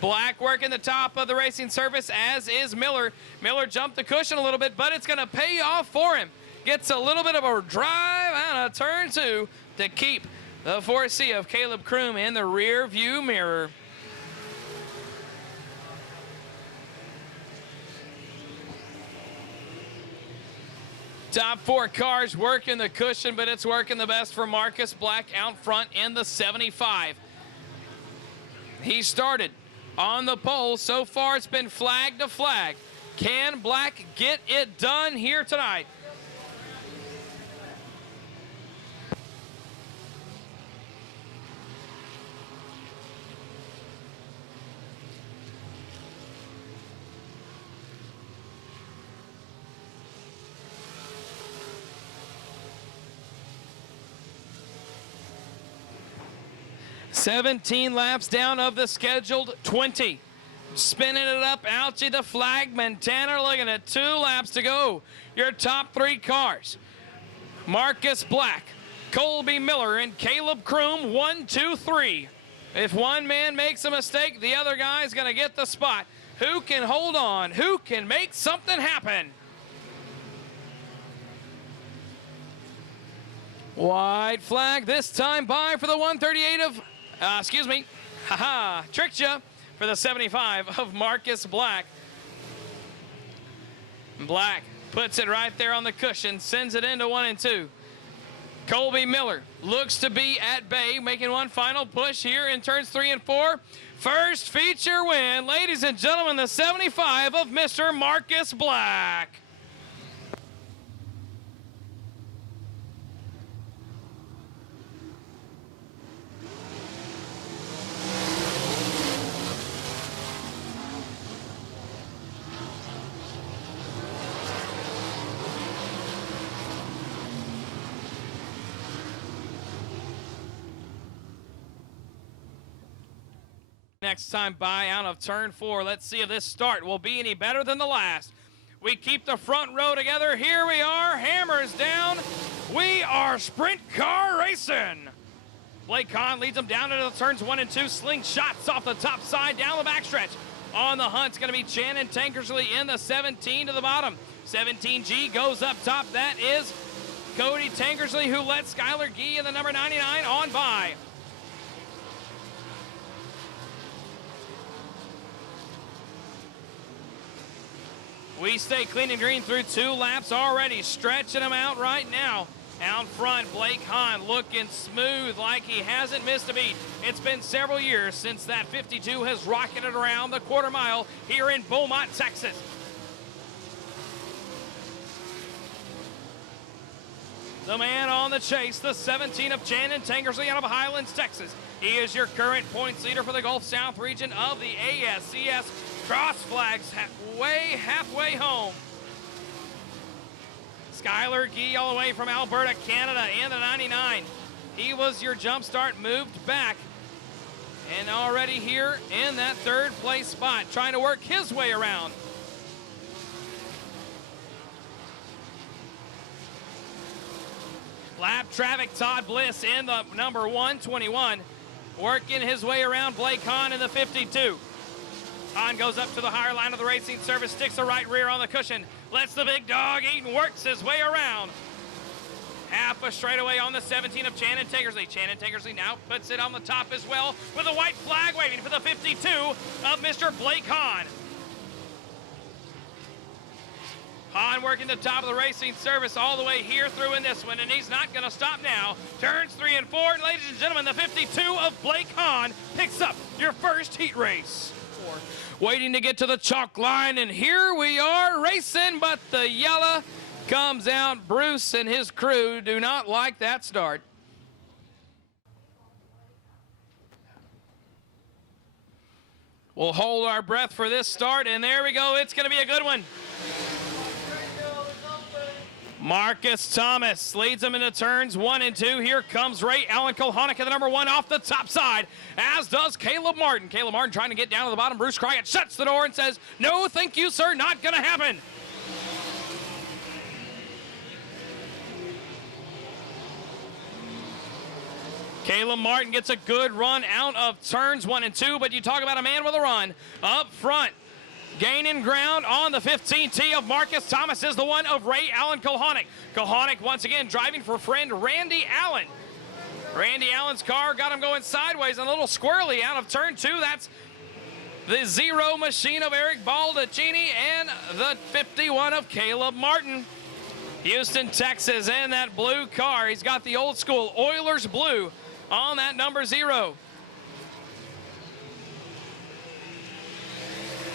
Black working the top of the racing surface, as is Miller. Miller jumped the cushion a little bit, but it's going to pay off for him. Gets a little bit of a drive out of turn 2 to keep the 4C of Caleb Kroom in the rear view mirror. Top 4 cars working the cushion, but it's working the best for Marcus Black out front in the 75. He started on the pole. So far, it's been flag to flag. Can Black get it done here tonight? $17 laps down of the scheduled 20. Spinning it up, Alchie the flagman. Tanner looking at 2 laps to go. Your top 3 cars: Marcus Black, Colby Miller, and Caleb Kroom. 1, 2, 3. If one man makes a mistake, the other guy's going to get the spot. Who can hold on? Who can make something happen? White flag this time by for the 138 of, tricked ya, for the 75 of Marcus Black. Black puts it right there on the cushion, sends it into 1 and 2. Colby Miller looks to be at bay, making one final push here in turns 3 and 4. First feature win, ladies and gentlemen, the 75 of Mr. Marcus Black. Next time by out of turn 4. Let's see if this start will be any better than the last. We keep the front row together. Here we are, hammers down. We are sprint car racing. Blake Kahn leads them down into the turns 1 and 2. Slingshots off the top side, down the backstretch. On the hunt's going to be Shannon Tankersley in the 17 to the bottom. 17G goes up top. That is Cody Tankersley, who lets Skylar Gee in the number 99 on by. We stay clean and green through 2 laps already, stretching them out right now. Out front, Blake Hahn looking smooth like he hasn't missed a beat. It's been several years since that 52 has rocketed around the quarter mile here in Beaumont, Texas. the man on the chase, the 17 of Shannon Tankersley out of Highlands, Texas. He is your current points leader for the Gulf South region of the ASCS Cross Flags halfway home. Skylar Gee all the way from Alberta, Canada in the 99. He was your jump start, moved back, and already here in that third place spot, trying to work his way around. Lap traffic, Todd Bliss in the number 121, working his way around Blake Hahn in the 52. Hahn goes up to the higher line of the racing service, sticks the right rear on the cushion, lets the big dog eat and works his way around. Half a straightaway on the 17 of Shannon Tankersley. Shannon Tankersley now puts it on the top as well with a white flag waving for the 52 of Mr. Blake Hahn. Hahn working the top of the racing service all the way here through in this one, and he's not going to stop now. Turns 3 and 4, and ladies and gentlemen, the 52 of Blake Hahn picks up your first heat race. Waiting to get to the chalk line, and here we are racing, but the yellow comes out. Bruce and his crew do not like that start. We'll hold our breath for this start, and there we go. It's going to be a good one. Marcus Thomas leads them into turns 1 and 2. Here comes Ray Allen Kohanic in the number 1 off the top side, as does Caleb Martin. Caleb Martin trying to get down to the bottom. Bruce Cryatt shuts the door and says, "No, thank you, sir, not going to happen." Caleb Martin gets a good run out of turns 1 and 2, but you talk about a man with a run up front. Gaining ground on the 15T of Marcus Thomas is the one of Ray Allen Kohanic. Kohanic once again driving for friend Randy Allen. Randy Allen's car got him going sideways and a little squirrely out of turn 2. That's the 0 machine of Eric Baldacchini and the 51 of Caleb Martin. Houston, Texas, in that blue car. He's got the old school Oilers blue on that number 0.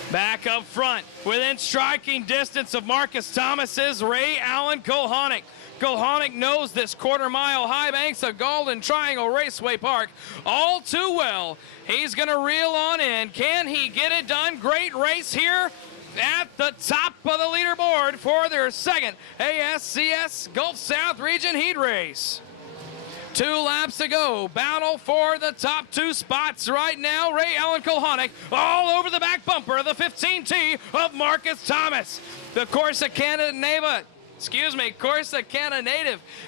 Back up front, within striking distance of Marcus Thomas is Ray Allen Kohanic. Kohanic knows this quarter-mile high banks of Golden Triangle Raceway Park all too well. He's going to reel on in. Can he get it done? Great race here at the top of the leaderboard for their second ASCS Gulf South Region Heat Race. 2 laps to go. Battle for the top 2 spots right now. Ray Allen Kohanic all over the back bumper of the 15T of Marcus Thomas. The Corsicana native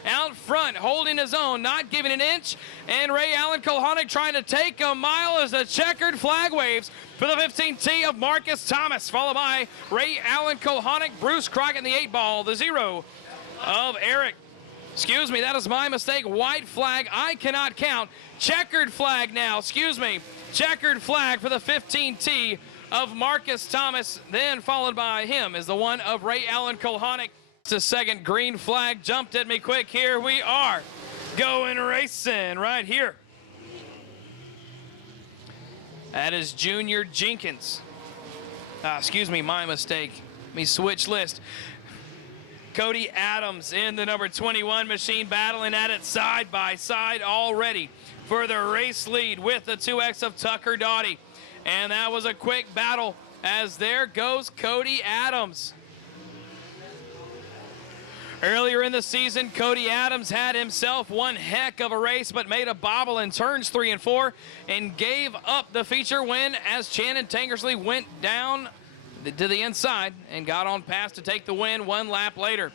out front holding his own, not giving an inch. And Ray Allen Kohanic trying to take a mile as the checkered flag waves for the 15T of Marcus Thomas, followed by Ray Allen Kohanic, Bruce Crockett in the 8-ball, the 0 of Eric. Excuse me, that is my mistake. White flag, I cannot count. Checkered flag now, checkered flag for the 15T of Marcus Thomas, then followed by him is the one of Ray Allen Kohanic. It's a second green flag, jumped at me quick. Here we are, going racing right here. That is Junior Jenkins. Excuse me, my mistake. Let me switch list. Cody Adams in the number 21 machine, battling at it side by side already for the race lead with the 2X of Tucker Doughty. And that was a quick battle as there goes Cody Adams. Earlier in the season, Cody Adams had himself one heck of a race, but made a bobble in turns 3 and 4 and gave up the feature win as Shannon Tankersley went down to the inside and got on past to take the win 1 lap later.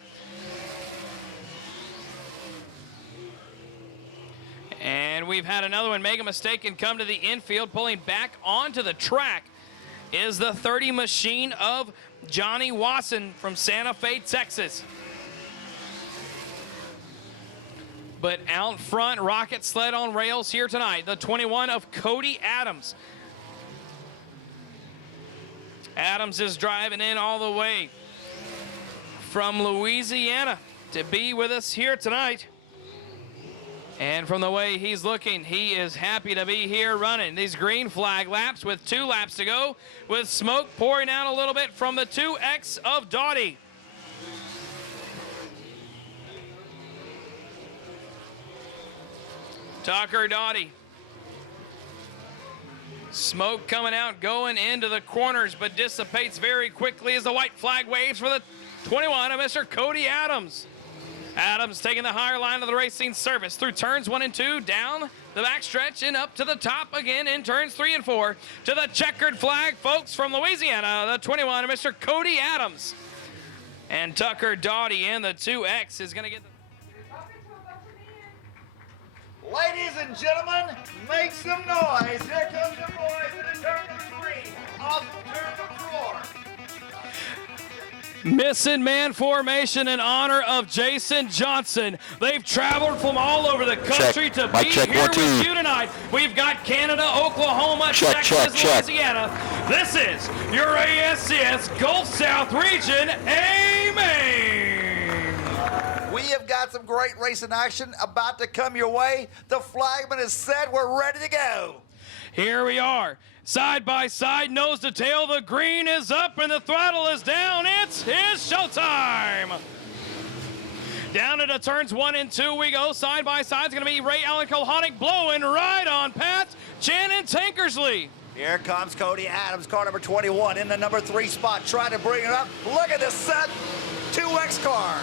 And we've had another one make a mistake and come to the infield. Pulling back onto the track is the 30 machine of Johnny Wasson from Santa Fe, Texas. But out front, rocket sled on rails here tonight, the 21 of Cody Adams. Adams is driving in all the way from Louisiana to be with us here tonight. And from the way he's looking, he is happy to be here running these green flag laps with 2 laps to go, with smoke pouring out a little bit from the 2X of Doughty. Tucker Doughty. Smoke coming out, going into the corners, but dissipates very quickly as the white flag waves for the 21 of Mr. Cody Adams. Adams taking the higher line of the racing service through turns 1 and 2, down the backstretch and up to the top again in turns 3 and 4 to the checkered flag, folks, from Louisiana, the 21 of Mr. Cody Adams. And Tucker Doughty in the 2X is going to get the... Ladies and gentlemen, make some noise. Here comes the boys in the turn number 3, off the turn number 4. Missing man formation in honor of Jason Johnson. They've traveled from all over the country to be here with you tonight. We've got Canada, Oklahoma, Texas, Louisiana. This is your ASCS Gulf South region, amen. We have got some great racing action about to come your way. The flagman is set. We're ready to go. Here we are. Side by side, nose to tail, the green is up and the throttle is down. It's his showtime. Down into turns 1 and 2 we go. Side by side is going to be Ray Allen Kohanic blowing right on past Shannon Tankersley. Here comes Cody Adams, car number 21 in the number 3 spot, trying to bring it up. Look at this set 2X car.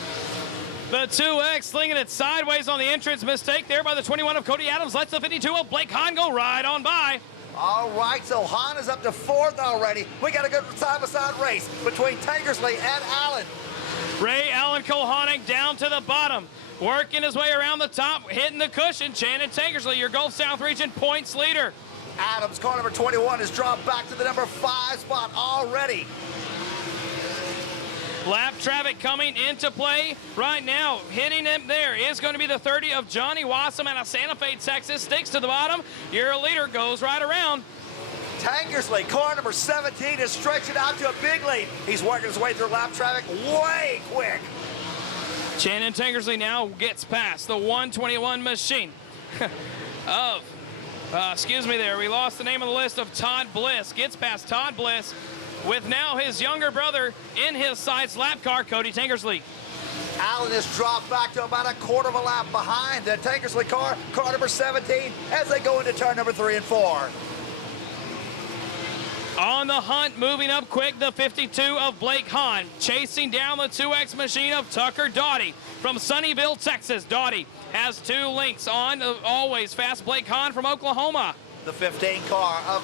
The 2X slinging it sideways on the entrance. Mistake there by the 21 of Cody Adams. Lets the 52 of Blake Hahn go right on by. All right, so Hahn is up to 4th already. We got a good side-by-side race between Tankersley and Allen. Ray Allen Kohanic down to the bottom, working his way around the top, hitting the cushion. Shannon Tankersley, your Gulf South region points leader. Adams, car number 21, has dropped back to the number 5 spot already. Lap traffic coming into play right now. Hitting him there is going to be the 30 of Johnny Wassam out of Santa Fe, Texas. Sticks to the bottom. Your leader goes right around. Tankersley, car number 17, is stretching out to a big lead. He's working his way through lap traffic way quick. Shannon Tankersley now gets past the 121 machine of, excuse me there, we lost the name of the list of Todd Bliss. Gets past Todd Bliss, with now his younger brother in his sights, lap car, Cody Tankersley. Allen has dropped back to about a quarter of a lap behind the Tankersley car, car number 17, as they go into turn number 3 and 4. On the hunt, moving up quick, the 52 of Blake Hahn, chasing down the 2X machine of Tucker Doughty from Sunnyvale, Texas. Doughty has 2 links on, always fast Blake Hahn from Oklahoma. The 15 car of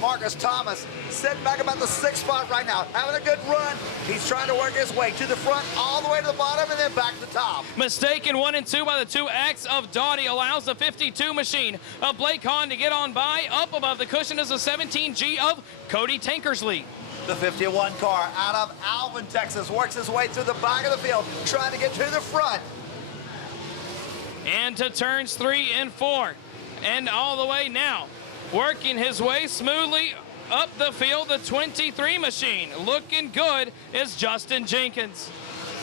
Marcus Thomas, sitting back about the 6th spot right now, having a good run. He's trying to work his way to the front, all the way to the bottom, and then back to the top. Mistake in 1 and 2 by the 2X of Doughty allows the 52 machine of Blake Hahn to get on by. Up above the cushion is the 17G of Cody Tankersley. The 51 car out of Alvin, Texas, works his way through the back of the field, trying to get to the front. Into turns 3 and 4. And all the way now, working his way smoothly up the field, the 23 machine. Looking good is Justin Jenkins.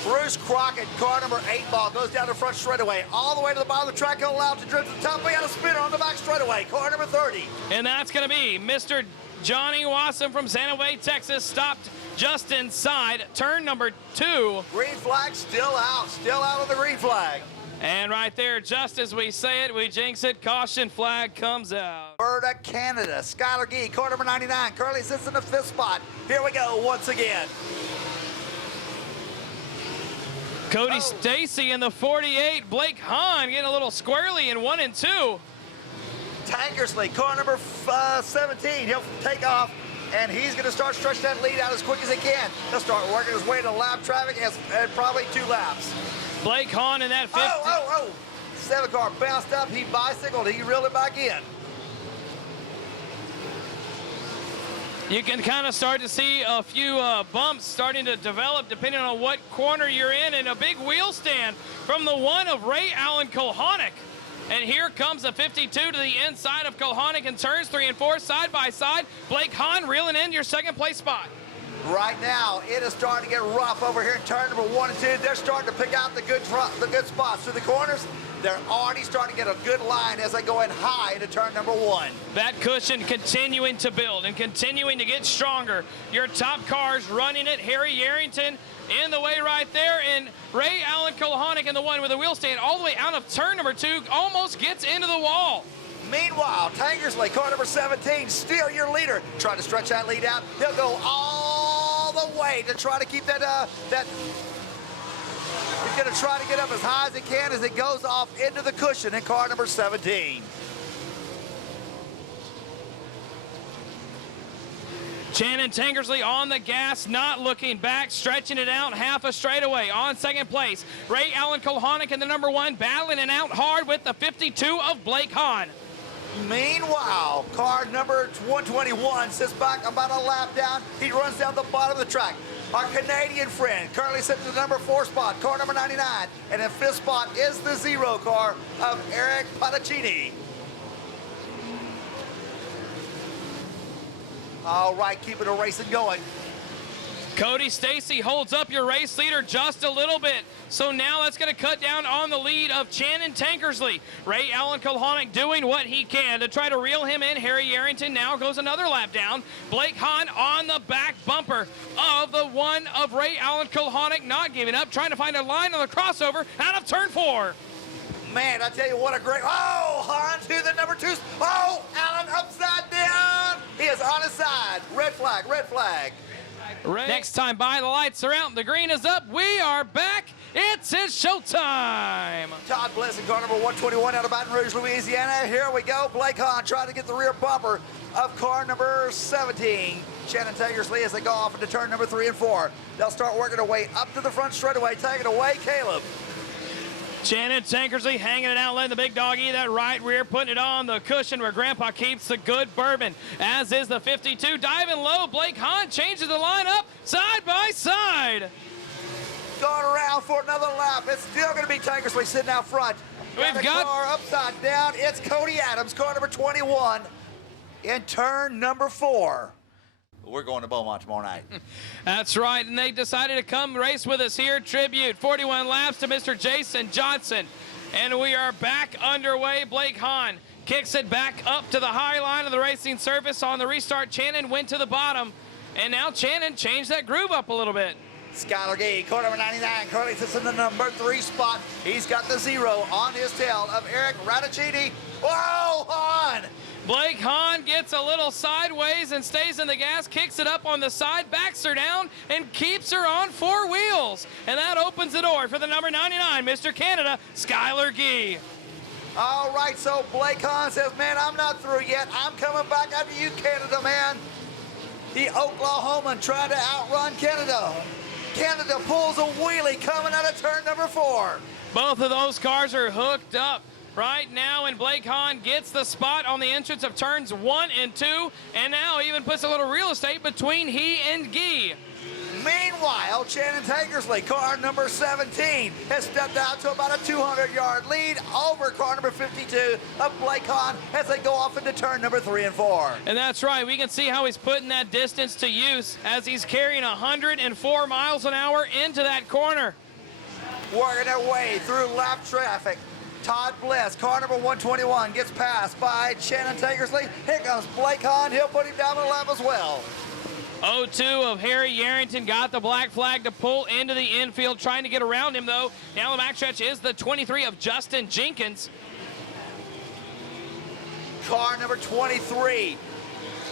Bruce Crockett, car number 8 ball, goes down the front straightaway, all the way to the bottom of the track, and allowed to drift to the top. We got a spinner on the back straightaway, car number 30. And that's going to be Mr. Johnny Wassam from Santa Fe, Texas, stopped just inside turn number 2. Green flag still out on the green flag. And right there, just as we say it, we jinx it, caution flag comes out. Alberta, Canada, Skylar Gee, car number 99, currently sits in the 5th spot. Here we go once again. Cody Stacy in the 48, Blake Hahn getting a little squarely in 1 and 2. Tankersley, car number 17, he'll take off, and he's going to start stretching that lead out as quick as he can. He'll start working his way to lap traffic and probably 2 laps. Blake Hahn in that 50. 7 car bounced up, he bicycled, he reeled it back in. You can kind of start to see a few bumps starting to develop depending on what corner you're in, and a big wheel stand from the 1 of Ray Allen Kohanic. And here comes a 52 to the inside of Kohanic in turns 3 and 4, side by side. Blake Hahn reeling in your 2nd place spot. Right now, it is starting to get rough over here in turn number 1 and 2. They're starting to pick out the good spots through the corners. They're already starting to get a good line as they go in high into turn number 1. That cushion continuing to build and continuing to get stronger. Your top cars running it. Harry Yarrington in the way right there, and Ray Allen Kulhonic in the one with the wheel stand all the way out of turn number 2, almost gets into the wall. Meanwhile, Tankersley, car number 17, still your leader, trying to stretch that lead out. He'll go all the way to try to keep that, he's going to try to get up as high as he can as it goes off into the cushion in car number 17. Shannon Tankersley on the gas, not looking back, stretching it out half a straightaway. On second place, Ray Allen Kulhonic in the number 1, battling it out hard with the 52 of Blake Hahn. Meanwhile, car number 121 sits back about a lap down. He runs down the bottom of the track. Our Canadian friend currently sitting in the number 4 spot, car number 99. And in 5th spot is the 0 car of Eric Panicini. All right, keeping the racing going. Cody Stacy holds up your race leader just a little bit. So now that's going to cut down on the lead of Shannon Tankersley. Ray Allen Kulhonic doing what he can to try to reel him in. Harry Yarrington now goes another lap down. Blake Hahn on the back bumper of the one of Ray Allen Kulhonic, not giving up, trying to find a line on the crossover out of turn 4. Man, I tell you what a great, oh, Hahn to the number 2. Oh, Allen upside down. He is on his side. Red flag, red flag. Next time by, the lights are out, the green is up. We are back. It's showtime. Todd Bliss in car number 121 out of Baton Rouge, Louisiana. Here we go. Blake Hahn trying to get the rear bumper of car number 17. Shannon Tankersley as they go off into turn number 3 and 4. They'll start working their way up to the front straightaway. Take it away, Caleb. Shannon Tankersley hanging it out, letting the big dog eat that right rear, putting it on the cushion where Grandpa keeps the good bourbon, as is the 52. Diving low, Blake Hahn changes the lineup side by side. Going around for another lap. It's still going to be Tankersley sitting out front. We've got car upside down. It's Cody Adams, car number 21, in turn number 4. We're going to Beaumont tomorrow night. That's right, and they decided to come race with us here. Tribute, 41 laps to Mr. Jason Johnson. And we are back underway. Blake Hahn kicks it back up to the high line of the racing surface. On the restart, Shannon went to the bottom. And now Shannon changed that groove up a little bit. Skylar Gee, car number 99, currently sits in the number 3 spot. He's got the 0 on his tail of Eric Radicini. Whoa, Hahn! Blake Hahn gets a little sideways and stays in the gas, kicks it up on the side, backs her down, and keeps her on 4 wheels. And that opens the door for the number 99, Mr. Canada, Skylar Gee. All right, so Blake Hahn says, man, I'm not through yet. I'm coming back after you, Canada, man. The Oklahoman trying to outrun Canada. Canada pulls a wheelie coming out of turn number 4. Both of those cars are hooked up right now, and Blake Hahn gets the spot on the entrance of turns 1 and 2, and now even puts a little real estate between he and Gee. Meanwhile, Shannon Tankersley, car number 17, has stepped out to about a 200-yard lead over car number 52 of Blake Hahn as they go off into turn number 3 and 4. And that's right. We can see how he's putting that distance to use as he's carrying 104 miles an hour into that corner. Working their way through lap traffic. Todd Bliss, car number 121, gets passed by Shannon Tankersley. Here comes Blake Hahn. He'll put him down the lap as well. 0-2 of Harry Yarrington got the black flag to pull into the infield, trying to get around him, though. Now the backstretch is the 23 of Justin Jenkins. Car number 23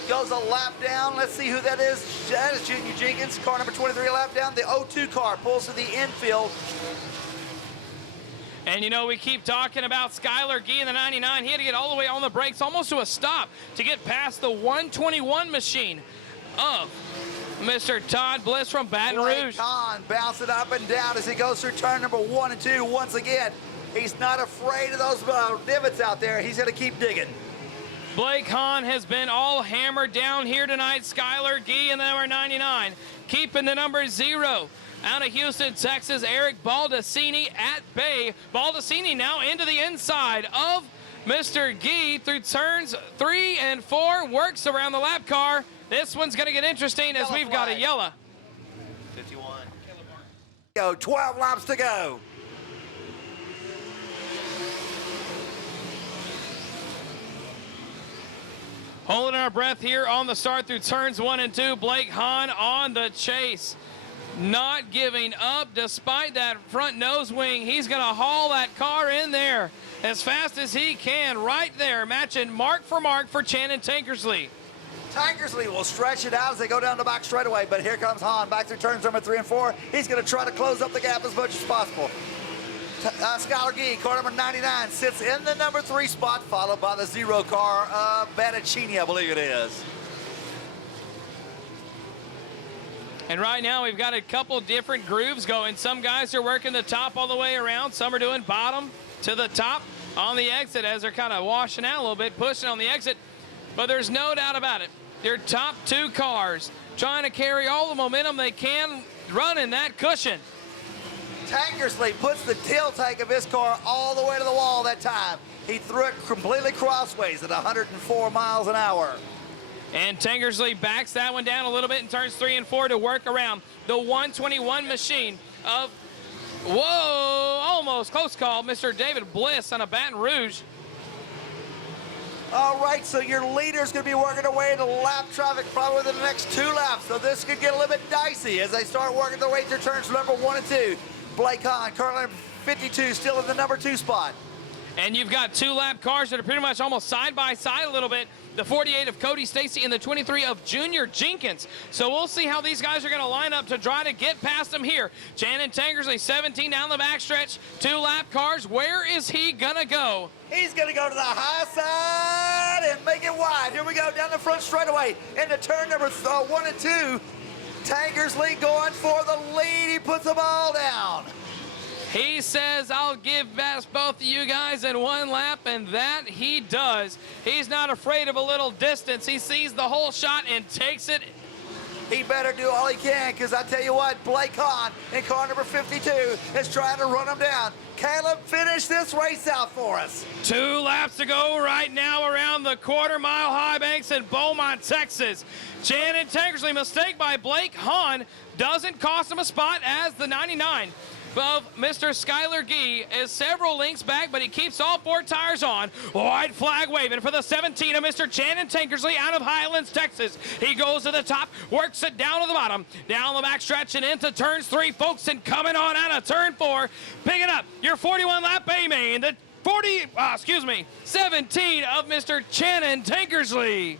goes a lap down. Let's see who that is. That is Junior Jenkins, car number 23, a lap down. The 0-2 car pulls to the infield. And you know, we keep talking about Skylar Gee in the 99. He had to get all the way on the brakes, almost to a stop, to get past the 121 machine of Mr. Todd Bliss from Baton Rouge. Blake Hahn bouncing up and down as he goes through turn number 1 and 2 once again. He's not afraid of those divots out there. He's going to keep digging. Blake Hahn has been all hammered down here tonight. Skylar Gee in the number 99, keeping the number 0. Out of Houston, Texas, Eric Baldacini at bay. Baldacini now into the inside of Mr. Gee through turns 3 and 4, works around the lap car. This one's going to get interesting as we've got a yellow. 51. 12 laps to go. Holding our breath here on the start through turns 1 and 2. Blake Hahn on the chase. Not giving up despite that front nose wing. He's going to haul that car in there as fast as he can. Right there, matching mark for Channon Tankersley. Tankersley will stretch it out as they go down the back straightaway, but here comes Hahn back through turns number 3 and 4. He's going to try to close up the gap as much as possible. Skylar Gee, car number 99, sits in the number 3 spot, followed by the 0 car of Battaccini, I believe it is. And right now we've got a couple different grooves going. Some guys are working the top all the way around. Some are doing bottom to the top on the exit as they're kind of washing out a little bit, pushing on the exit. But there's no doubt about it. Their top 2 cars trying to carry all the momentum they can, running that cushion. Tankersley puts the tail tank of his car all the way to the wall that time. He threw it completely crossways at 104 miles an hour. And Tankersley backs that one down a little bit in turns 3 and 4 to work around the 121 machine of, whoa, almost close call, Mr. David Bliss on a Baton Rouge. All right, so your leader's going to be working away into lap traffic probably within the next 2 laps. So this could get a little bit dicey as they start working their way through turns number 1 and 2. Blake Hahn, currently 52, still in the number 2 spot. And you've got 2 lap cars that are pretty much almost side by side a little bit. The 48 of Cody Stacy and the 23 of Junior Jenkins. So we'll see how these guys are going to line up to try to get past them here. Channon Tankersley, 17 down the backstretch, 2 lap cars. Where is he going to go? He's going to go to the high side and make it wide. Here we go, down the front straightaway into turn number 1 and 2. Tankersley going for the lead. He puts the ball down. He says, I'll give past both of you guys in 1 lap, and that he does. He's not afraid of a little distance. He sees the whole shot and takes it. He better do all he can, because I tell you what, Blake Hahn in car number 52 is trying to run him down. Caleb, finish this race out for us. 2 laps to go right now around the quarter-mile high banks in Beaumont, Texas. Channon Tankersley, mistake by Blake Hahn, doesn't cost him a spot as the 99 of Mr. Skylar Gee is several lengths back, but he keeps all 4 tires on. White flag waving for the 17 of Mr. Channon Tankersley out of Highlands, Texas. He goes to the top, works it down to the bottom, down the back stretch and into turns 3, folks, and coming on out of turn 4, picking up your 41 lap A-main, the 17 of Mr. Channon Tankersley.